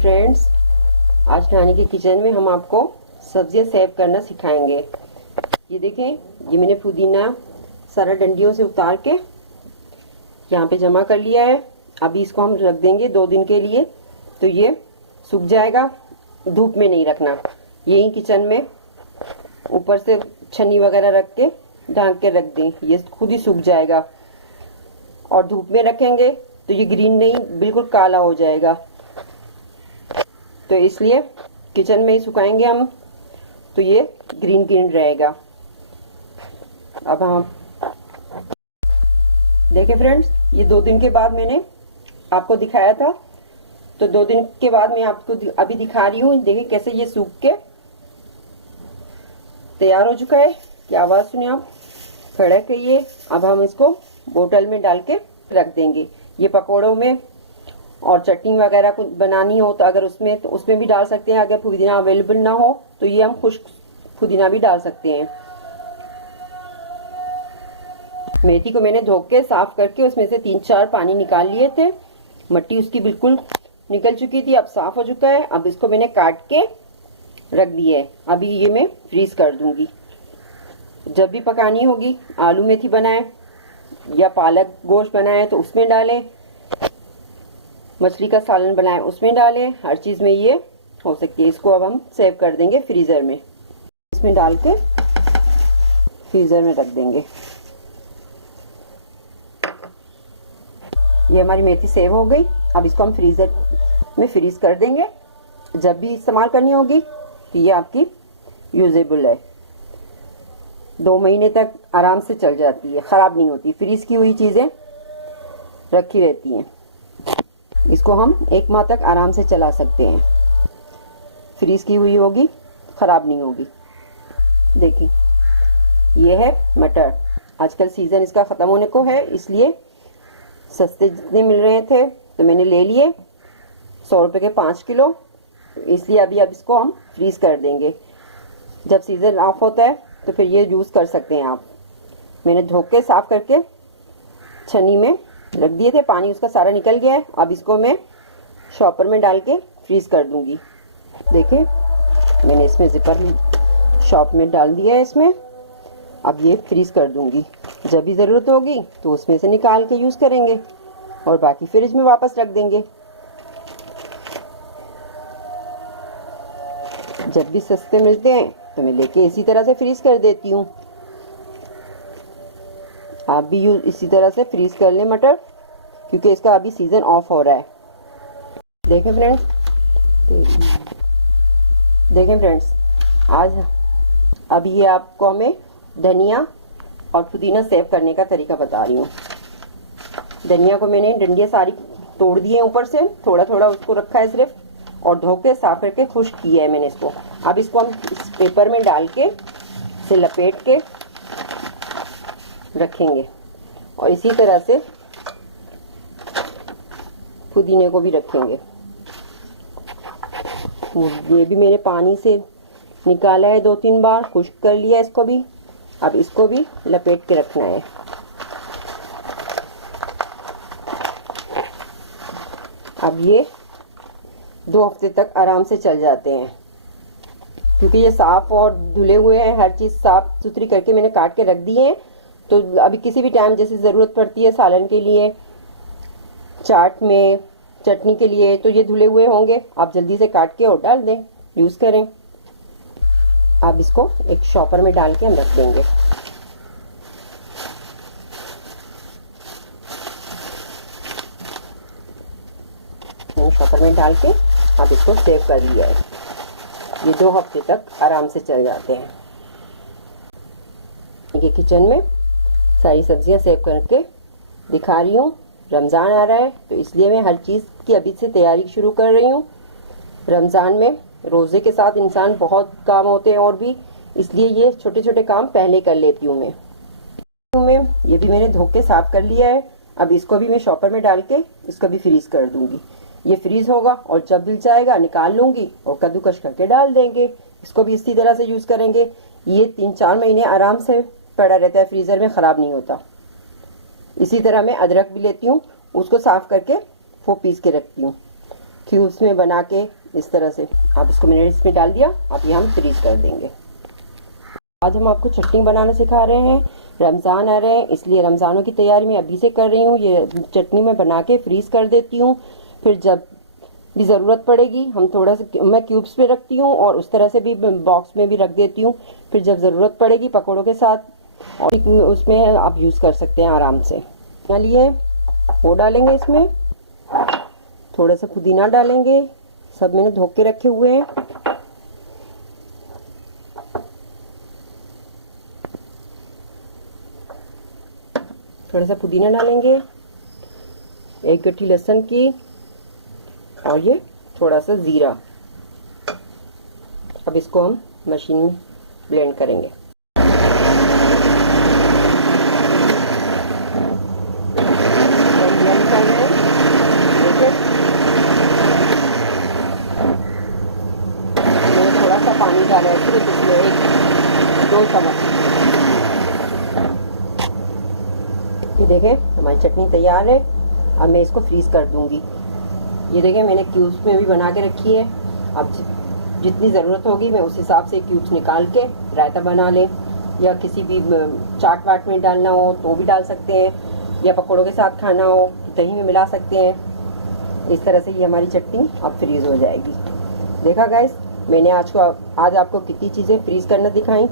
Friends, आज नानी के किचन में हम आपको सब्जियां सेव करना सिखाएंगे। ये देखें, ये मैंने पुदीना सारा डंडियों से उतार के यहाँ पे जमा कर लिया है। अभी इसको हम रख देंगे 2 दिन के लिए, तो ये सूख जाएगा। धूप में नहीं रखना, यही किचन में ऊपर से छन्नी वगैरह रख के ढांक के रख दें, ये खुद ही सूख जाएगा। और धूप में रखेंगे तो ये ग्रीन नहीं, बिल्कुल काला हो जाएगा। तो इसलिए किचन में ही सुखाएंगे हम, तो ये ग्रीन ग्रीन रहेगा। अब हम देखें फ्रेंड्स, ये 2 दिन के बाद मैंने आपको दिखाया था, तो 2 दिन के बाद मैं आपको अभी दिखा रही हूँ। देखिए कैसे ये सूख के तैयार हो चुका है। क्या आवाज सुने आप, कड़क है ये। अब हम इसको बोतल में डाल के रख देंगे। ये पकौड़ों में और चटनी वगैरह कुछ बनानी हो तो अगर उसमें, तो उसमें भी डाल सकते हैं। अगर पुदीना अवेलेबल ना हो तो ये हम खुश्क पुदीना भी डाल सकते हैं। मेथी को मैंने धो के साफ करके उसमें से 3-4 पानी निकाल लिए थे। मट्टी उसकी बिल्कुल निकल चुकी थी, अब साफ हो चुका है। अब इसको मैंने काट के रख दिया है। अभी ये मैं फ्रीज कर दूंगी। जब भी पकानी होगी, आलू मेथी बनाए या पालक गोश्त बनाए तो उसमें डालें, मछली का सालन बनाए उसमें डालें, हर चीज में ये हो सकती है। इसको अब हम सेव कर देंगे फ्रीजर में, इसमें डाल के फ्रीजर में रख देंगे। ये हमारी मेथी सेव हो गई। अब इसको हम फ्रीजर में फ्रीज कर देंगे। जब भी इस्तेमाल करनी होगी तो ये आपकी यूजेबल है। 2 महीने तक आराम से चल जाती है, खराब नहीं होती। फ्रीज की हुई चीजें रखी रहती हैं। इसको हम 1 माह तक आराम से चला सकते हैं। फ्रीज की हुई होगी, खराब नहीं होगी। देखिए, ये है मटर। आजकल सीजन इसका खत्म होने को है, इसलिए सस्ते जितने मिल रहे थे तो मैंने ले लिए। 100 रुपए के 5 किलो, इसलिए अभी अब इसको हम फ्रीज कर देंगे। जब सीजन ऑफ होता है तो फिर ये यूज कर सकते हैं आप। मैंने धो के साफ करके छन्नी में रख दिए थे, पानी उसका सारा निकल गया है। अब इसको मैं शॉपर में डाल के फ्रीज कर दूंगी। देखिए, मैंने इसमें जिपर शॉप में डाल दिया है इसमें। अब ये फ्रीज कर दूंगी। जब भी जरूरत होगी तो उसमें से निकाल के यूज करेंगे और बाकी फ्रिज में वापस रख देंगे। जब भी सस्ते मिलते हैं तो मैं लेके इसी तरह से फ्रीज कर देती हूँ। आप भी इसी तरह से फ्रीज कर लें मटर, क्योंकि इसका अभी सीजन ऑफ हो रहा है। देखें फ्रेंड्स, आज अभी ये आपको मैं धनिया और पुदीना सेव करने का तरीका बता रही हूँ। धनिया को मैंने डंडियाँ सारी तोड़ दी है, ऊपर से थोड़ा थोड़ा उसको रखा है सिर्फ, और धो के साफ करके खुश्क किया है मैंने इसको। अब इसको हम इस पेपर में डाल के इसे लपेट के रखेंगे और इसी तरह से पुदीने को भी रखेंगे। ये भी मैंने पानी से निकाला है 2-3 बार, खुश्क कर लिया इसको भी। अब इसको भी लपेट के रखना है। अब ये 2 हफ्ते तक आराम से चल जाते हैं, क्योंकि ये साफ और धुले हुए हैं। हर चीज साफ सुथरी करके मैंने काट के रख दी है। तो अभी किसी भी टाइम जैसे जरूरत पड़ती है सालन के लिए, चाट में, चटनी के लिए, तो ये धुले हुए होंगे। आप जल्दी से काट के और डाल दें, यूज करें। अब इसको एक शॉपर में डाल के हम रख देंगे। शॉपर में डाल के अब इसको सेव कर लिया है। ये 2 हफ्ते तक आराम से चल जाते हैं। ये किचन में सारी सब्जियां सेव करके दिखा रही हूँ। रमज़ान आ रहा है तो इसलिए मैं हर चीज़ की अभी से तैयारी शुरू कर रही हूँ। रमज़ान में रोज़े के साथ इंसान बहुत काम होते हैं और भी, इसलिए ये छोटे छोटे काम पहले कर लेती हूँ मैं। ये भी मैंने धो के साफ कर लिया है। अब इसको भी मैं शॉपर में डाल के इसको भी फ्रीज कर दूंगी। ये फ्रीज होगा और जब दिल चाहेगा निकाल लूंगी और कद्दूकश करके डाल देंगे। इसको भी इसी तरह से यूज करेंगे। ये 3-4 महीने आराम से पड़ा रहता है फ्रीजर में, खराब नहीं होता। इसी तरह मैं अदरक भी लेती हूँ, उसको साफ करके वो पीस के रखती हूँ। क्यूब्स में बना के इस तरह से आप इसको मैंने इसमें डाल दिया। अब ये हम फ्रीज कर देंगे। आज हम आपको चटनी बनाना सिखा रहे हैं। रमज़ान आ रहे हैं, इसलिए रमज़ानों की तैयारी मैं अभी से कर रही हूँ। ये चटनी मैं बना के फ्रीज कर देती हूँ, फिर जब भी ज़रूरत पड़ेगी हम थोड़ा सा मैं क्यूब्स में रखती हूँ और उस तरह से भी बॉक्स में भी रख देती हूँ। फिर जब ज़रूरत पड़ेगी पकौड़ों के साथ और उसमें आप यूज़ कर सकते हैं आराम से। लिए वो डालेंगे, इसमें थोड़ा सा पुदीना डालेंगे। सब मैंने धो के रखे हुए हैं। थोड़ा सा पुदीना डालेंगे, एक गट्ठी लहसुन की, और ये थोड़ा सा जीरा। अब इसको हम मशीन में ब्लेंड करेंगे। थोड़ा सा पानी डाला है सिर्फ इसमें, 1-2 चम्मच। ये देखें हमारी चटनी तैयार है। अब मैं इसको फ्रीज कर दूंगी। ये देखें मैंने क्यूब्स में भी बना के रखी है। अब जितनी ज़रूरत होगी मैं उस हिसाब से क्यूब्स निकाल के रायता बना लें, या किसी भी चाट वाट में डालना हो तो भी डाल सकते हैं, या पकौड़ों के साथ खाना हो दही में मिला सकते हैं। इस तरह से ये हमारी चटनी अब फ्रीज हो जाएगी। देखा गाइस, मैंने आज आपको कितनी चीज़ें फ्रीज करना दिखाई।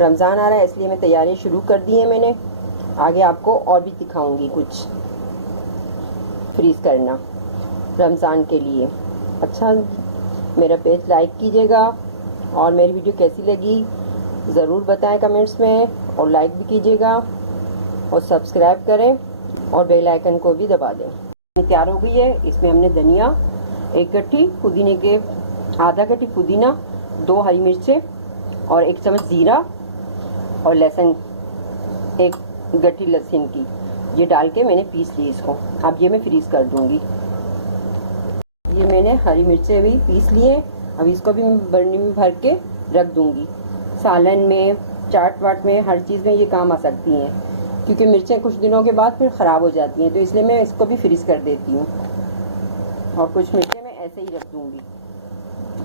रमज़ान आ रहा है इसलिए मैं तैयारी शुरू कर दी है मैंने। आगे आपको और भी दिखाऊंगी कुछ फ्रीज करना रमज़ान के लिए। अच्छा, मेरा पेज लाइक कीजिएगा और मेरी वीडियो कैसी लगी ज़रूर बताएं कमेंट्स में, और लाइक भी कीजिएगा और सब्सक्राइब करें और बेल आइकन को भी दबा दें। तैयार हो गई है। इसमें हमने धनिया 1 गट्ठी, पुदीने के आधा गट्ठी पुदीना, 2 हरी मिर्चें और 1 चम्मच जीरा और लहसुन 1 गट्ठी लहसुन की, ये डाल के मैंने पीस ली इसको। अब ये मैं फ्रीज कर दूंगी। ये मैंने हरी मिर्चें भी पीस लिए। अब इसको भी बर्नी में भर के रख दूंगी। सालन में, चाट वाट में, हर चीज़ में ये काम आ सकती हैं, क्योंकि मिर्चें कुछ दिनों के बाद फिर ख़राब हो जाती हैं, तो इसलिए मैं इसको भी फ्रीज कर देती हूँ। और कुछ मिर्चें मैं ऐसे ही रख दूँगी,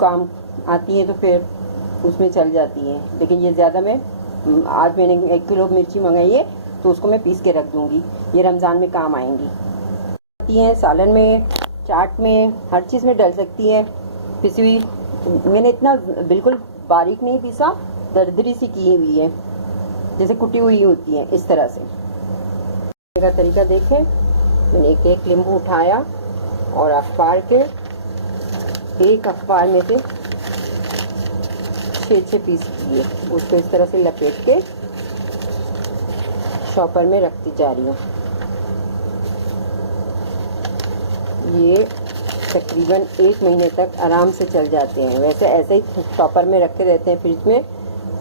काम आती हैं तो फिर उसमें चल जाती हैं। लेकिन ये ज़्यादा मैं आज मैंने 1 किलो मिर्ची मंगाई है तो उसको मैं पीस के रख दूँगी, ये रमज़ान में काम आएंगी। आती हैं सालन में, चाट में, हर चीज़ में डल सकती है। पिसी हुई मैंने इतना बिल्कुल बारीक नहीं पीसा, दरदरी सी की हुई है, जैसे कुटी हुई होती है इस तरह से। का तरीका देखें, मैंने एक नींबू उठाया और अखबार के एक अखबार में से 6 पीस किए, उसको इस तरह से लपेट के चॉपर में रखती जा रही हूँ। ये तकरीबन 1 महीने तक आराम से चल जाते हैं। वैसे ऐसे ही चॉपर में रखे रहते हैं फ्रिज में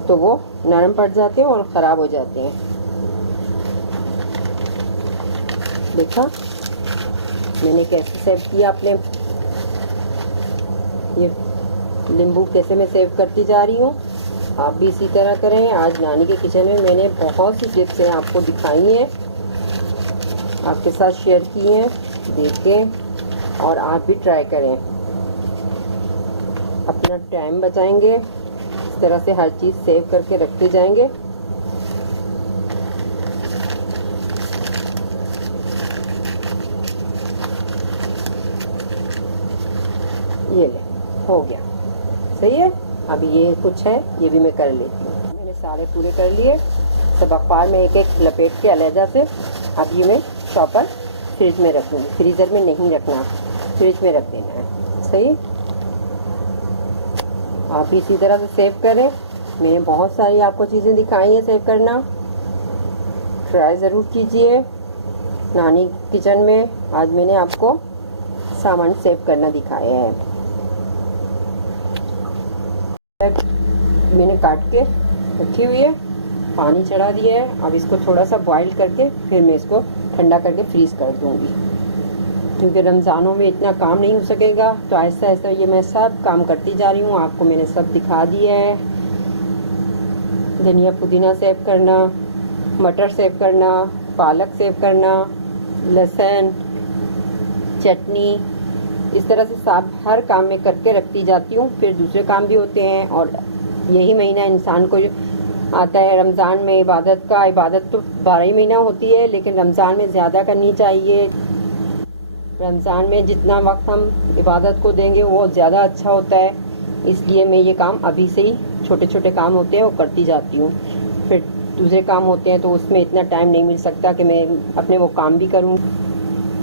तो वो नरम पड़ जाते हैं और ख़राब हो जाते हैं। देखा मैंने कैसे सेव किया अपने, ये नींबू कैसे मैं सेव करती जा रही हूँ। आप भी इसी तरह करें। आज नानी के किचन में मैंने बहुत सी टिप्स हैं आपको दिखाई हैं, आपके साथ शेयर की हैं, देखें और आप भी ट्राई करें। अपना टाइम बचाएंगे, इस तरह से हर चीज़ सेव करके रखते जाएंगे। ये ले, हो गया, सही है। अभी ये कुछ है, ये भी मैं कर लेती हूँ। मैंने सारे पूरे कर लिए, सब अखबार में एक एक लपेट के अलहदा से। अब ये मैं चॉपर फ्रिज में रखूँगी, फ्रीज़र में नहीं रखना, फ्रिज में रख देना है, सही। आप इसी तरह से सेव करें। मैंने बहुत सारी आपको चीज़ें दिखाई हैं सेव करना, ट्राई ज़रूर कीजिए। नानी किचन में आज मैंने आपको सामान सेव करना दिखाया है। मैंने काट के रखी हुई है, पानी चढ़ा दिया है। अब इसको थोड़ा सा बॉईल करके फिर मैं इसको ठंडा करके फ्रीज कर दूंगी, क्योंकि रमज़ानों में इतना काम नहीं हो सकेगा, तो ऐसा ऐसा ये मैं सब काम करती जा रही हूँ। आपको मैंने सब दिखा दिया है। धनिया पुदीना सेव करना, मटर सेव करना, पालक सेव करना, लहसुन, चटनी, इस तरह से सब हर काम में करके रखती जाती हूँ। फिर दूसरे काम भी होते हैं और यही महीना इंसान को आता है रमज़ान में इबादत का। इबादत तो 12 ही महीना होती है, लेकिन रमज़ान में ज़्यादा करनी चाहिए। रमज़ान में जितना वक्त हम इबादत को देंगे वो ज़्यादा अच्छा होता है। इसलिए मैं ये काम अभी से ही, छोटे छोटे काम होते हैं वो करती जाती हूँ। फिर दूसरे काम होते हैं तो उसमें इतना टाइम नहीं मिल सकता कि मैं अपने वो काम भी करूँ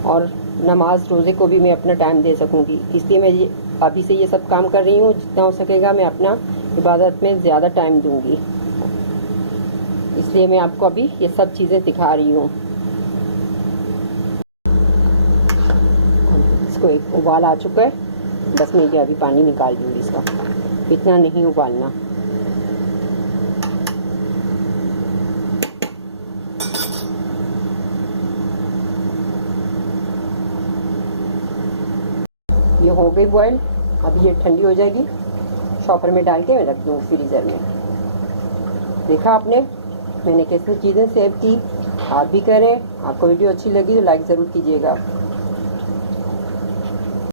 और नमाज रोज़े को भी मैं अपना टाइम दे सकूँगी। इसलिए मैं ये अभी से ये सब काम कर रही हूँ। जितना हो सकेगा मैं अपना इबादत में ज़्यादा टाइम दूँगी। इसलिए मैं आपको अभी ये सब चीज़ें दिखा रही हूँ। इसको एक उबाल आ चुका है, बस मैं ये अभी पानी निकाल दूँगी इसका। इतना नहीं उबालना। ये हो गई बॉयल। अभी ये ठंडी हो जाएगी, शॉपर में डाल के मैं रख दूँगी फ्रीज़र में। देखा आपने मैंने कैसे चीज़ें सेव की। आप भी करें। आपको वीडियो अच्छी लगी तो लाइक ज़रूर कीजिएगा।